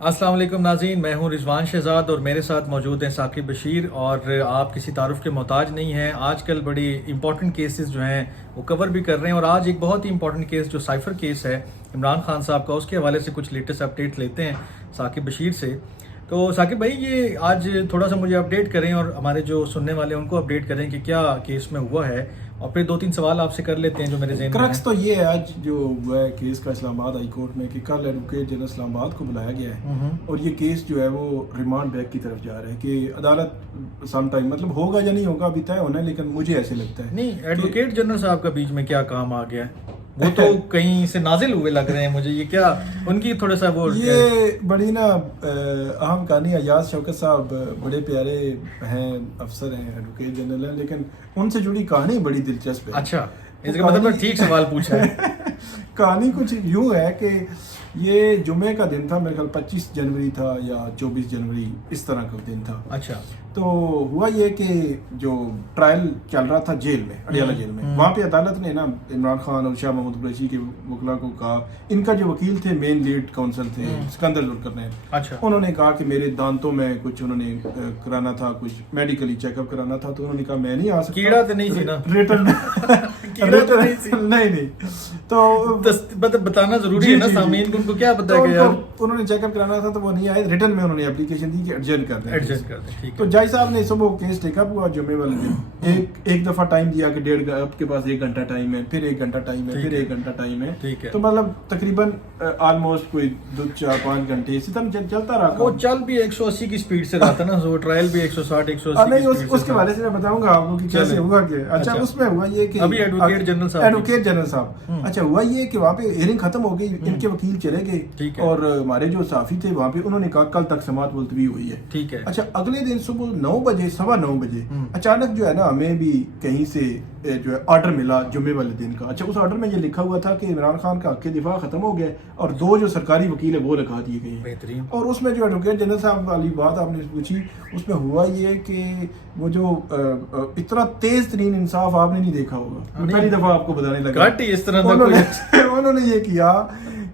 السلام علیکم ناظرین، میں ہوں رضوان شہزاد اور میرے ساتھ موجود ہیں ثاقب بشیر، اور آپ کسی تعارف کے محتاج نہیں ہیں۔ آج کل بڑی امپورٹنٹ کیسز جو ہیں وہ کور بھی کر رہے ہیں، اور آج ایک بہت ہی امپورٹنٹ کیس جو سائفر کیس ہے عمران خان صاحب کا، اس کے حوالے سے کچھ لیٹسٹ اپڈیٹ لیتے ہیں ثاقب بشیر سے۔ تو ثاقب بھائی، یہ آج تھوڑا سا مجھے اپڈیٹ کریں اور ہمارے جو سننے والے ہیں ان کو اپڈیٹ کریں کہ کیا کیس میں ہوا ہے، اور پھر 2-3 سوال آپ سے کر لیتے ہیں جو میرے ذہن میں کرکس تو یہ ہے آج جو ہوا ہے کیس کا اسلام آباد ہائی کورٹ میں کہ کل ایڈوکیٹ جنرل اسلام آباد کو بلایا گیا ہے، اور یہ کیس جو ہے وہ ریمانڈ بیک کی طرف جا رہا ہے کہ عدالت سم ٹائم مطلب ہوگا یا نہیں ہوگا ابھی طے ہونا ہے، لیکن مجھے ایسے لگتا ہے نہیں ایڈوکیٹ جنرل صاحب کا بیچ میں کیا کام آ گیا ہے؟ وہ تو کہیں سے نازل ہوئے لگ رہے ہیں مجھے، یہ کیا ان کی تھوڑا سا وہ یہ بڑی نا اہم کہانی ہے۔ ایاز شوکت صاحب بڑے پیارے ہیں، افسر ہیں، ایڈوکیٹ جنرل ہیں، لیکن ان سے جڑی کہانی بڑی دلچسپ ہے۔ اچھا، اس کا مطلب ٹھیک سوال پوچھا ہے۔ کہانی کچھ یوں ہے کہ یہ جمعے کا دن تھا، میرے خیال 25 جنوری تھا یا 24 جنوری اس طرح کا دن تھا۔ اچھا، تو ہوا یہ کہ جو ٹرائل چل رہا تھا جیل میں، اڈیالہ جیل میں، وہاں پہ عدالت نے نا عمران خان اور شاہ محمود قریشی کے وکلا کو کہا، ان کا جو وکیل تھے مین لیڈ کاؤنسل تھے سکندر ذوالقرنین، اچھا، انہوں نے کہا کہ میرے دانتوں میں کچھ انہوں نے کرانا تھا، کچھ میڈیکلی چیک اپ کرانا تھا، تو انہوں نے کہا میں نہیں آ سکتا۔ کیڑا تو نہیں سی نا؟ نہیں تو بتانا ضروری ہے نا سامعین کو، ان کو کیا پتا ہے کہ یار انہوں نے چیک اپ کرانا تھا تو وہ نہیں آئے، ریٹن میں انہوں نے اپلیکیشن دی کہ ایڈجسٹ کر دیں۔ تو جائی صاحب نے صبح کیس ٹیک اپ ہوا جمعے والے دن، ایک دفعہ ٹائم دیا کہ آپ کے پاس 1 گھنٹہ ٹائم ہے، پھر 1 گھنٹہ ٹائم ہے، پھر 1 گھنٹہ ٹائم ہے، تو مطلب تقریباً آلموسٹ کوئی 2-4-5 گھنٹے اسی طرح چلتا رہا۔ وہ چل بھی 180 کی سپیڈ سے رہا تھا نا، وہ ٹرائل بھی 160-180 نہیں، اس کے بارے سے میں بتاؤں گا آپ کو کہ کیسے ہوا کہ اچھا اس میں ہوا یہ کہ ابھی ایڈوکیٹ جنرل صاحب اچھا ہوا یہ کہ وہاں پہ ہیئرنگ ختم ہو گئی، ان کے وکیل چلے گئے اور ہمارے جو صحافی تھے وہاں پہ انہوں نے کہا کل تک سماعت ملتوی ہوئی ہے۔ ٹھیک ہے۔ اچھا اگلے دن صبح 9 بجے 9:15 بجے اچانک جو ہے نا ہمیں بھی کہیں سے جو ہے آرڈر ملا جمعے والے دن کا۔ اچھا اس آرڈر میں یہ لکھا ہوا تھا کہ عمران خان کا حق دفاع ختم ہو گیا اور 2 جو سرکاری وکیل ہے وہ لگا دیے گئے ہیں۔ بہترین۔ اور اس میں جو ایڈوکیٹ جنرل صاحب والی بات آپ نے پوچھی، اس میں ہوا یہ کہ وہ جو اتنا تیز ترین انصاف آپ نے نہیں دیکھا ہوگا، پہلی دفعہ آپ کو بتانے لگا اس طرح انہوں نے یہ کیا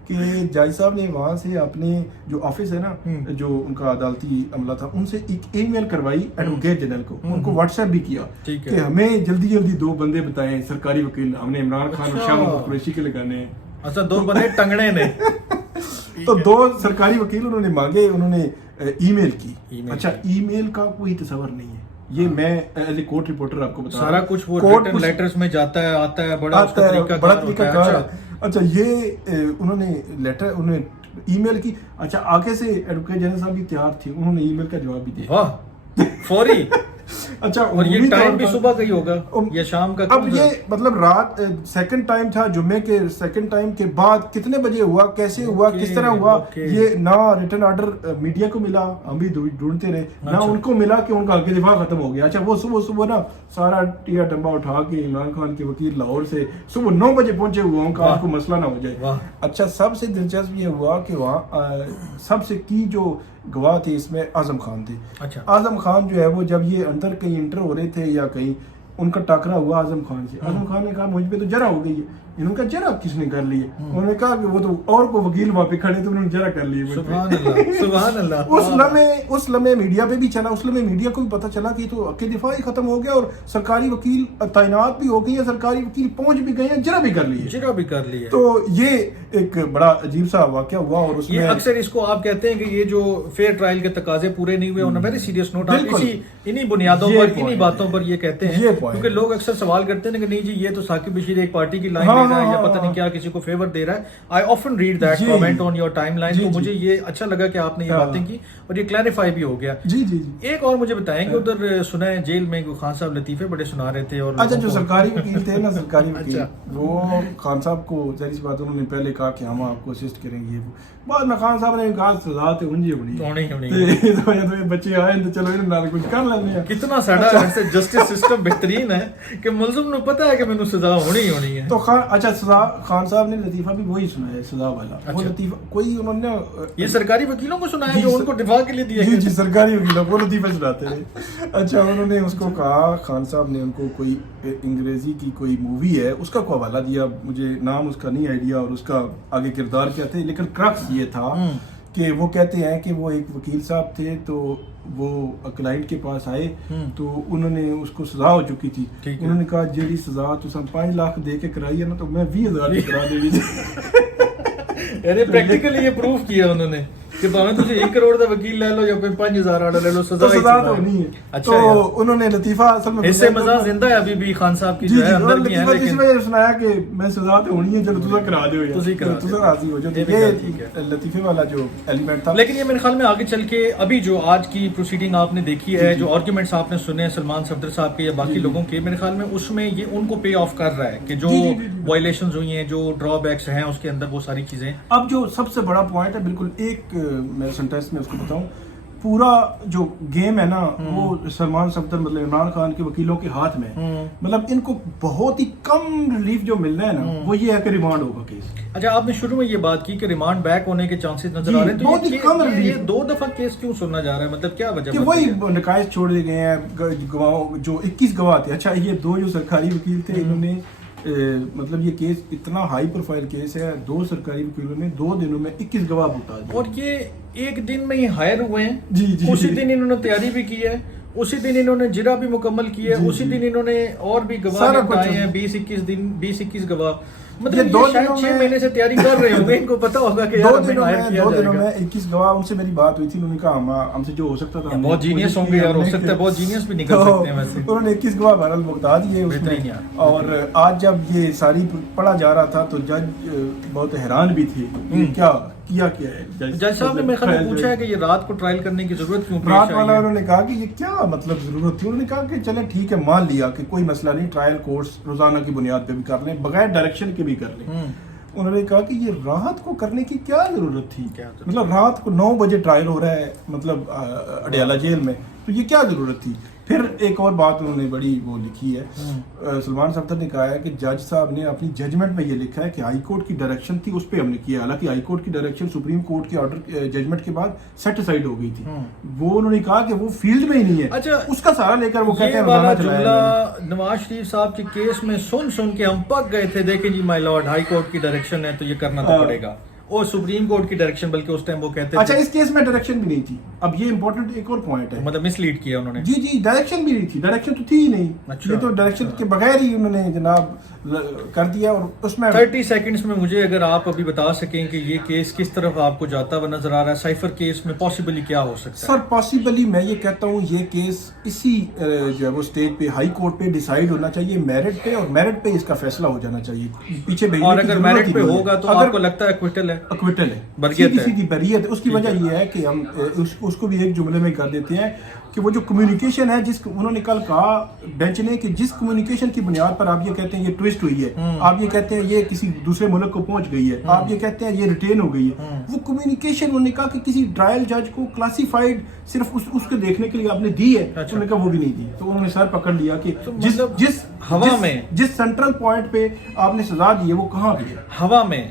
کہ جاج صاحب نے وہاں سے اپنے جو آفس ہے نا، جو ان کا عدالتی عملہ تھا، ان سے ایک ای میل کروائی ایڈوکیٹ جنرل کو، ان کو واٹس ایپ بھی کیا کہ ہمیں جلدی جلدی 2 بندے بتائیں سرکاری وکیل، ہم نے عمران خان اور شاہ محمود قریشی کے لگانے ہیں۔ اچھا 2 بندے ٹنگڑے نے تو 2 سرکاری وکیل انہوں نے مانگے، انہوں نے ای میل کی۔ اچھا ای میل کا کوئی تصور نہیں ہے، یہ میں ایز اے کورٹ رپورٹر آپ کو بتا رہا ہوں، سارا کچھ وہ ریٹن لیٹرز میں جاتا ہے، آتا ہے، بڑا طریقہ کار ہے۔ اچھا یہ انہوں نے لیٹر، انہوں نے ای میل کی۔ اچھا آگے سے ایڈوکیٹ جنرل صاحب بھی تیار تھے، انہوں نے ای میل کا جواب بھی دیا، واہ فوری۔ اچھا اور یہ ٹائم بھی صبح کا ہی ہوگا یا شام کا؟ اب یہ مطلب رات سیکنڈ ٹائم تھا جمعے کے، سیکنڈ ٹائم کے بعد کتنے بجے ہوا، کیسے ہوا، کس طرح ہوا، یہ نہ ریٹن آرڈر میڈیا کو ملا، ہم بھی ڈھونڈتے رہے، نہ ان کو ملا کہ ان کا حق دفاع ختم ہو گیا۔ اچھا وہ صبح نا سارا ٹیا ٹمبا اٹھا کے عمران خان کے وکیل لاہور سے صبح 9 بجے پہنچے ہوئے ان کا آپ کو مسئلہ نہ ہو جائے۔ اچھا سب سے دلچسپ یہ ہوا کہ وہاں سب سے کی جو گواہ تھے اس میں اعظم خان تھے۔ اچھا اعظم خان جو ہے وہ جب یہ اندر کہیں انٹر ہو رہے تھے یا کہیں ان کا ٹاکرا ہوا اعظم خان سے، اعظم خان نے کہا مجھ پہ تو جرا ہو گئی ہے۔ انہوں نے کہا جرا کس نے کر لی ہے؟ انہوں نے کہا کہ وہ تو اور کو وکیل وہاں پہ کھڑے تھے، انہوں نے جرا کر لی ہے۔ سبحان اللہ سبحان اللہ۔ اس لمحے میڈیا پہ بھی چلا، اس لمحے میڈیا کو بھی پتہ چلا کہ تو حق دفاع ہی ختم ہو گیا اور سرکاری وکیل تعینات بھی ہو گئی ہے، سرکاری وکیل پہنچ بھی گئے ہیں، جرا بھی کر لی ہے۔ تو یہ ایک بڑا عجیب سا واقعہ ہوا، اور اس میں اکثر اس کو آپ کہتے ہیں کہ یہ جو فیئر ٹرائل کے تقاضے پورے نہیں ہوئے، انہوں نے ویری سیریس نوٹ، انہی بنیادوں پر انہی باتوں پر یہ کہتے ہیں، کیونکہ لوگ اکثر سوال کرتے ہیں کہ نہیں جی یہ تو ثاقب بشیر ایک پارٹی کی لائن لے رہا ہے یا پتہ نہیں کیا کسی کو فیور دے رہا ہے۔ I often read that comment on your time line, تو مجھے یہ اچھا لگا کہ آپ نے یہ باتیں کی اور یہ کلیریفائی بھی ہو گیا۔ ایک اور مجھے بتائیں کہ ادھر سنا ہے جیل میں خان صاحب لطیفے بڑے سنا رہے تھے، اور اچھا جو سرکاری وکیل تھے نا، سرکاری وکیل وہ خان صاحب کو ظاہر سی بات انہوں نے پہلے کہا کہ ہم آپ کو اسسٹ کریں گے، بعد میں خان صاحب نے کہا سزا تو انجی ہونی، بچے آئے تو چلو انہوں نے کچھ کر لینے۔ کتنا ساڈا ایسے جسٹس سسٹم بہترین ہے کہ ملزم نو پتہ ہے کہ مینوں سزا ہونی ہے۔ تو اچھا سزا خان صاحب نے لطیفہ بھی وہی سنا ہے، سزا والا وہ لطیفہ کوئی انہوں نے یہ سرکاری وکیلوں کو سنا ہے جو ان کو دفاع کے لیے دیا گیا، جی سرکاری وکیلوں کو لطیفہ سناتے ہیں۔ اچھا انہوں نے اس کو کہا، خان صاحب نے ان کو کوئی انگریزی کی کوئی مووی ہے اس کا کو حوالہ دیا، مجھے نام اس کا نہیں آئیڈیا اور اس کا آگے کردار کیا تھے، لیکن کرکس یہ تھا کہ وہ کہتے ہیں کہ وہ ایک وکیل صاحب تھے تو وہ کلائنٹ کے پاس آئے تو انہوں نے اس کو سزا ہو چکی تھی, انہوں نے کہا جیڑی سزا تو 5 لاکھ دے کے کرائی ہے نا تو میں 20,000 کی کرا دے گی. یعنی پریکٹیکلی یہ پروف کیا انہوں نے کہ بھاویں تسی 1 کروڑ دا وکیل لے لو یا کوئی 5,000 آڈر لے لو, سزا تو نہیں ہے. اچھا تو انہوں نے لطیفہ اصل میں اس سے مزہ زندہ ہے ابھی بھی خان صاحب کی جو ہے اندر بھی ہے, لیکن اس وجہ سنایا کہ میں سزا تو ہونی ہے جب تجھے کرا دے ہو تجھے راضی ہو جو یہ لطیفے والا جو ایلیمنٹ تھا. لیکن یہ میرے خیال میں آگے چل کے ابھی جو آج کی پروسیڈنگ آپ نے دیکھی ہے, جو آرگیومنٹس آپ نے سنے سلمان صفدر صاحب کے یا باقی لوگوں کے, میرے خیال میں اس میں یہ ان کو پے آف کر رہا ہے کہ جو وائلیشنز ہوئی ہیں, جو ڈرا بیکس ہیں اس کے اندر وہ ساری چیزیں. اب جو سب سے بڑا پوائنٹ ہے بالکل ایک میں سینٹینس میں اس کو بتاؤں, پورا جو گیم ہے نا وہ سلمان صفدر مطلب عمران خان کے وکیلوں کے ہاتھ میں ہے. مطلب ان کو بہت ہی کم ریلیف جو ملنا ہے نا وہ یہ ہے کہ ریمانڈ ہوگا کیس. اچھا آپ نے شروع میں یہ بات کی کہ ریمانڈ بیک ہونے کے چانسز نظر آ رہے ہیں, بہت ہی کم تو یہ 2 دفعہ کیس کیوں سننا جا رہا ہے, مطلب کیا وجہ کہ وہی نقائص چھوڑ دیے گئے ہیں گواہوں جو 21 گواہ تھے. اچھا یہ 2 جو سرکاری وکیل تھے انہوں نے مطلب یہ کیس اتنا ہائی پروفائل کیس ہے, 2 سرکاری وکیلوں نے 2 دنوں میں 21 گواہ بتا دیے, اور یہ ایک دن میں ہی ہائر ہوئے ہیں. جی اسی دن انہوں نے تیاری بھی کی ہے, اسی دن انہوں نے جرا بھی مکمل کی ہے, اسی دن انہوں نے اور بھی گواہ بتائے ہیں 20-21 گواہ. مطلب 6 مہینے سے تیاری کر رہے ہوں گے, ان کو پتا ہوگا کہ 2 دنوں میں 21 گواہ. ان سے میری بات ہوئی تھی, انہوں نے کہا ہم سے جو ہو سکتا تھا بہت جینیس ہوں گے یار, ہو سکتا ہے بہت جینیس بھی نکل سکتے ہیں ویسے. انہوں نے 21 گواہ بہرحال بتا دیے اس نے. اور آج جب یہ ساری پڑھا جا رہا تھا تو جج بہت حیران بھی تھے کیا ہے. جج صاحب نے میرے خیال میں پوچھا ہے کہ یہ رات کو ٹرائل کرنے کی ضرورت کیوں رات والا, انہوں نے کہا کہ یہ کیا مطلب ضرورت تھی. انہوں نے کہا کہ چلیں ٹھیک ہے مان لیا کہ کوئی مسئلہ نہیں, ٹرائل کورس روزانہ کی بنیاد پہ بھی کر لیں, بغیر ڈائریکشن کے بھی کر لیں. انہوں نے کہا کہ یہ رات کو کرنے کی کیا ضرورت تھی, مطلب رات کو 9 بجے ٹرائل ہو رہا ہے مطلب اڈیالہ جیل میں, تو یہ کیا ضرورت تھی. پھر ایک اور بات انہوں نے بڑی وہ لکھی ہے, سلمان صفدر نے کہا ہے کہ جج صاحب نے اپنی ججمنٹ میں یہ لکھا ہے کہ ہائی کورٹ کی ڈائریکشن تھی اس پہ ہم نے کیا, حالانکہ ہائی کورٹ کی ڈائریکشن سپریم کورٹ کے آرڈر ججمنٹ کے بعد سیٹ اسائڈ ہو گئی تھی. وہ انہوں نے کہا کہ وہ فیلڈ میں ہی نہیں ہے. اچھا اس کا سہارا لے کر وہ کہتے ہیں نواز شریف صاحب کے کیس میں سن کے ہم پک گئے تھے, دیکھیں جی مائی لارڈ ہائی کورٹ کی ڈائریکشن ہے تو یہ کرنا تو پڑے گا, اور سپریم کورٹ کی ڈائریکشن, بلکہ اس ٹائم وہ کہتے تھے. اچھا اس کیس میں ڈائریکشن بھی نہیں تھی. اب یہ امپورٹنٹ ایک اور پوائنٹ ہے, مطلب مس لیڈ کیا انہوں نے. جی ڈائریکشن بھی نہیں تھی, ڈائریکشن تو تھی ہی نہیں. یہ تو ڈائریکشن کے بغیر ہی انہوں نے جناب کر دیا. اور اس میں 30 سیکنڈز میں مجھے اگر آپ ابھی بتا سکیں کہ یہ کیس کس طرف آپ کو جاتا ہوا نظر آ رہا ہے, سائفر کیس میں پاسبلی کیا ہو سکتا ہے. سر پاسبلی میں یہ کہتا ہوں یہ کیس اسی جو ہے وہ اسٹیج پہ ہائی کورٹ پہ ڈیسائیڈ ہونا چاہیے میرٹ پہ, اور میرٹ پہ اس کا فیصلہ ہو جانا چاہیے پیچھے. اور اگر میرٹ پہ ہوگا تو آپ کو لگتا ہے ایکویٹل ہے, ایکویٹل ہے, سیدھی بریت ہے. اس کی وجہ یہ ہے کہ ہم اس کو بھی ایک جملے میں کر دیتے ہیں کہ وہ جو کمیونیکیشن ہے, جس انہوں نے کل کہا بینچ نے کہ جس کمیونیکیشن کی بنیاد پر آپ یہ کہتے ہیں یہ ٹویسٹ ہوئی ہے, آپ یہ کہتے ہیں یہ کسی دوسرے ملک کو پہنچ گئی ہے, آپ یہ کہتے ہیں یہ ریٹین ہو گئی ہے, وہ کمیونیکیشن انہوں نے کہا کہ کسی ٹرائل جج کو کلاسیفائڈ صرف اس کو دیکھنے کے لیے آپ نے دی ہے, انہوں نے کہا وہ بھی نہیں دی. تو انہوں نے سر پکڑ لیا کہ جس ہوا میں جس سینٹرل پوائنٹ پہ آپ نے سزا دی ہے وہ کہاں گئی ہے, ہوا میں.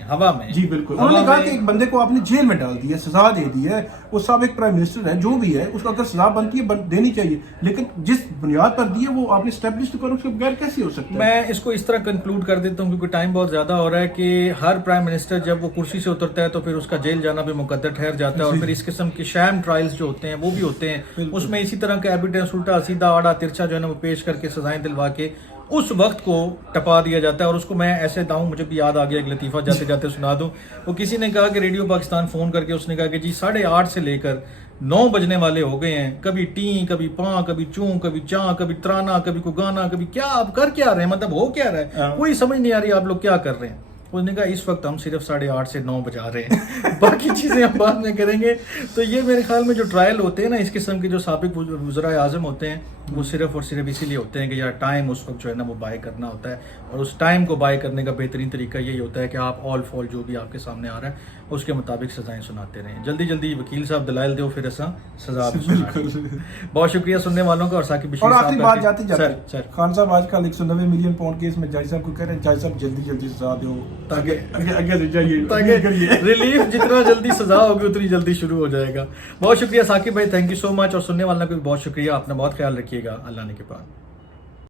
جی بالکل. انہوں نے کہا کہ ایک بندے کو آپ نے جیل میں ڈال دیا, سزا دے دی ہے, وہ سابق پرائم منسٹر ہے جو بھی ہے, اس کو اگر سزا بنتی ہے دینی چاہیے, لیکن جس بنیاد پر دی ہے وہ آپ نے اسٹیبلش کرو, اس کے بغیر کیسے ہو سکتا ہے. میں اس کو اس طرح کنکلوڈ کر دیتا ہوں کیونکہ ٹائم بہت زیادہ ہو رہا ہے کہ ہر پرائم منسٹر جب وہ کرسی سے اترتا ہے تو پھر اس کا جیل جانا بھی مقدر ٹھہر جاتا ہے, اور پھر اس قسم کے شام ٹرائلز جو ہوتے ہیں وہ بھی ہوتے ہیں, اس میں اسی طرح کا ایویڈنس الٹا سیدھا آڑا ترچھا جو ہے نا وہ پیش کر کے سزائیں دلوا کے اس وقت کو ٹپا دیا جاتا ہے. اور اس کو میں ایسے داؤں, مجھے بھی یاد آ گیا ایک لطیفہ جاتے جاتے سنا دوں. وہ کسی نے کہا کہ ریڈیو پاکستان فون کر کے اس نے کہا کہ جی 8:30 سے لے کر 9 بجنے والے ہو گئے ہیں, کبھی ٹیں, کبھی پاں, کبھی چوں, کبھی چاں, کبھی ترانا, کبھی کوئی گانا, کبھی کیا, آپ کر کیا رہے ہیں, مطلب ہو کیا رہا ہے, کوئی سمجھ نہیں آ رہی آپ لوگ کیا کر رہے ہیں. اس نے کہا اس وقت ہم صرف 8:30 سے 9 بجا رہے ہیں, باقی چیزیں ہم بعد میں کریں گے. تو یہ میرے خیال میں جو ٹرائل ہوتے ہیں نا اس قسم کے جو سابق وزرائے اعظم ہوتے ہیں وہ صرف اور صرف اسی لیے ہوتے ہیں کہ یار ٹائم اس وقت جو ہے نا وہ بائی کرنا ہوتا ہے, اور اس ٹائم کو بائی کرنے کا بہترین طریقہ یہی ہوتا ہے کہ آپ آل فال جو بھی آپ کے سامنے آ رہا ہے اس کے مطابق سزائیں سناتے رہیں. جلدی جلدی وکیل صاحب دلائل دو, پھر ایسا سزا بھی سنا. بہت شکریہ سننے والوں کا. اور ثاقب بشیر اور آخری بات جاتے سر خان صاحب آج کل 190 ملین پاؤنڈ کیس میں جج صاحب کو کہہ رہے ہیں جج صاحب جلدی جلدی سزا دو تاکہ ریلیف جتنا جلدی سزا ہوگی اتنی جلدی شروع ہو جائے گا. بہت شکریہ ثاقب بھائی, تھینک یو سو مچ. اور سننے والوں کا بھی بہت شکریہ, اپنا بہت خیال رکھیے گا. اللہ نے کے پاس.